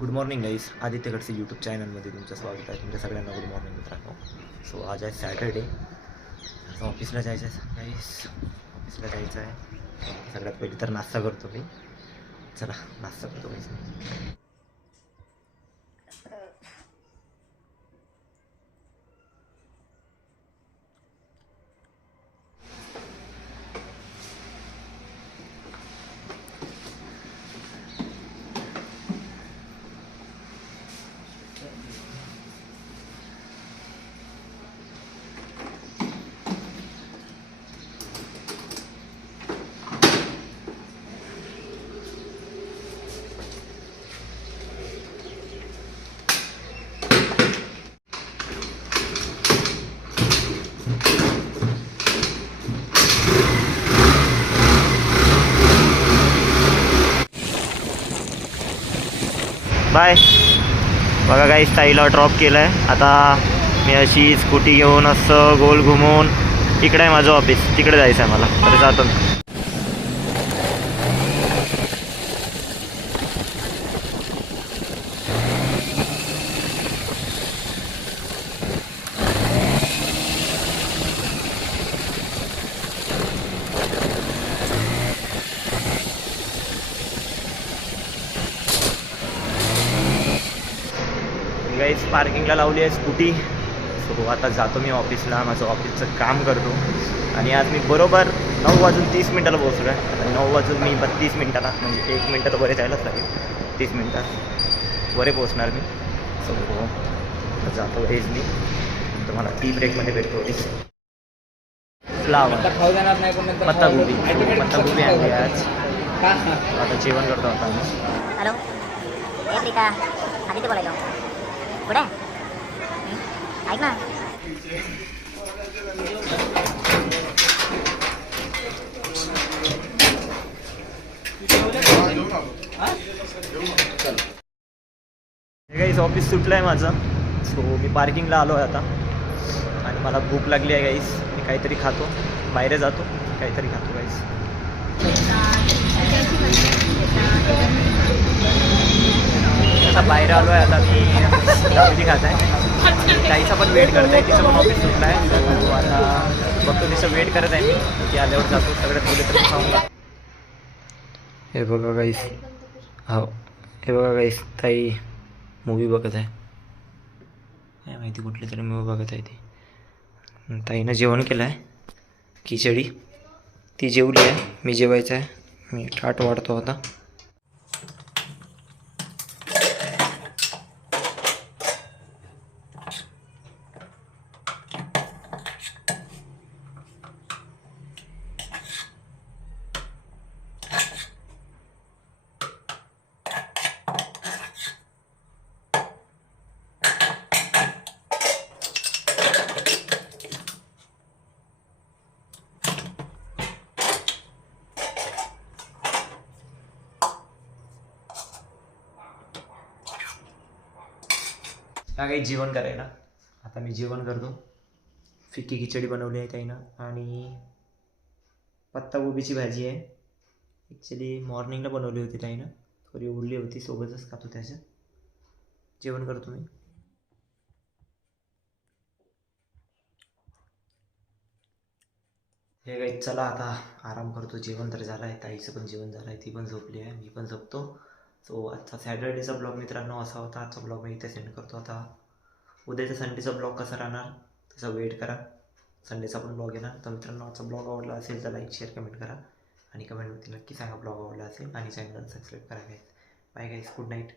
Good morning गाईस, Aditya Khadse YouTube चॅनलमध्ये तुमचं स्वागत आहे. तुमच्या सगळ्यांना गुड मॉर्निंग मित्रांनो. सो आज आहे सॅटर्डे. ऑफिसला जायचं आहे गाईस, ऑफिसला जायचं आहे. सगळ्यात पहिले तर नाश्ता करतो मी. चला नाश्ता करतो मी. बाय. बघा गाईस, ताईला ड्रॉप केलं आहे. आता मी अशी स्कूटी घेऊन असं गोल घुमवून इकडे आहे माझं ऑफिस, तिकडे जायचं आहे मला. तर जातो मी. गाईस पार्किंगला लावली आहे स्कूटी. सो आता जातो मी ऑफिसला, माझं ऑफिसचं काम करतो. आणि आज मी बरोबर 9:30 पोहोचलो आहे. आणि 9:32 म्हणजे 1 मिनटं तर बरे जायलाच लागेल. 30 मिनटात वरे पोहोचणार मी. सो जातो हेच मी. तुम्हाला टी ब्रेकमध्ये भेटतो. फ्लावर पत्तागोबी आणली आज. आता जेवण करतो आता आम्ही. हॅलो, प्रिका आदित्य बोलायलो. कुठे ऐक ना. गाईस ऑफिस सुटलं आहे माझं. सो मी पार्किंगला आलो आहे आता. आणि मला भूक लागली आहे गाईस. मी काहीतरी खातो, बाहेर जातो, काहीतरी खातो गाईस. आता बाहेर आलो आहे. आता मी दाबेली खात आहे. ताईचा पण वेट करत आहे, तिचं पण ऑफिस सुटलं आहे. सो आता बघतो, तिचं वेट करत आहे मी. ती आल्यावर जातो, सगळ्यात बोलले तरी खाऊंगा. हे बघा गाईस, हो हे बघा गाईस, ताई मूवी बघत आहे. काय माहिती कुठली तरी मूवी बघत आहे ती. ताईनं जेवण केलं आहे, खिचडी. ती जेवली आहे, मी जेवायचं आहे. मी ताट वाढतो आता. हा काही जेवण करायला. आता मी जेवण करतो. फिक्की खिचडी बनवली आहे ताईनं. आणि पत्तागोबीची भाजी आहे. ॲक्च्युली मॉर्निंगला बनवली होती ताईनं, थोडी उरली होती, सोबतच खातो त्याचं. जेवण करतो मी. हे काही चला आता आराम करतो. जेवण तर झालं आहे, ताईचं पण जेवण झालं आहे, ती पण झोपली आहे, मी पण झोपतो. सो आजचा सॅटर्डेचा ब्लॉग मित्रांनो असा होता. आजचा ब्लॉग मी इथे सेंड करतो. आता उद्याचा संडेचा ब्लॉग कसा राहणार त्याचा वेट करा. संडेचा पण ब्लॉग येणार. तर मित्रांनो, आजचा ब्लॉग आवडला असेल तर लाईक, शेअर, कमेंट करा. आणि कमेंटमध्ये नक्की सांगा ब्लॉग आवडला असेल. आणि चॅनलला सबस्क्राईब करा गाईस. बाय गाईस, गुड नाईट.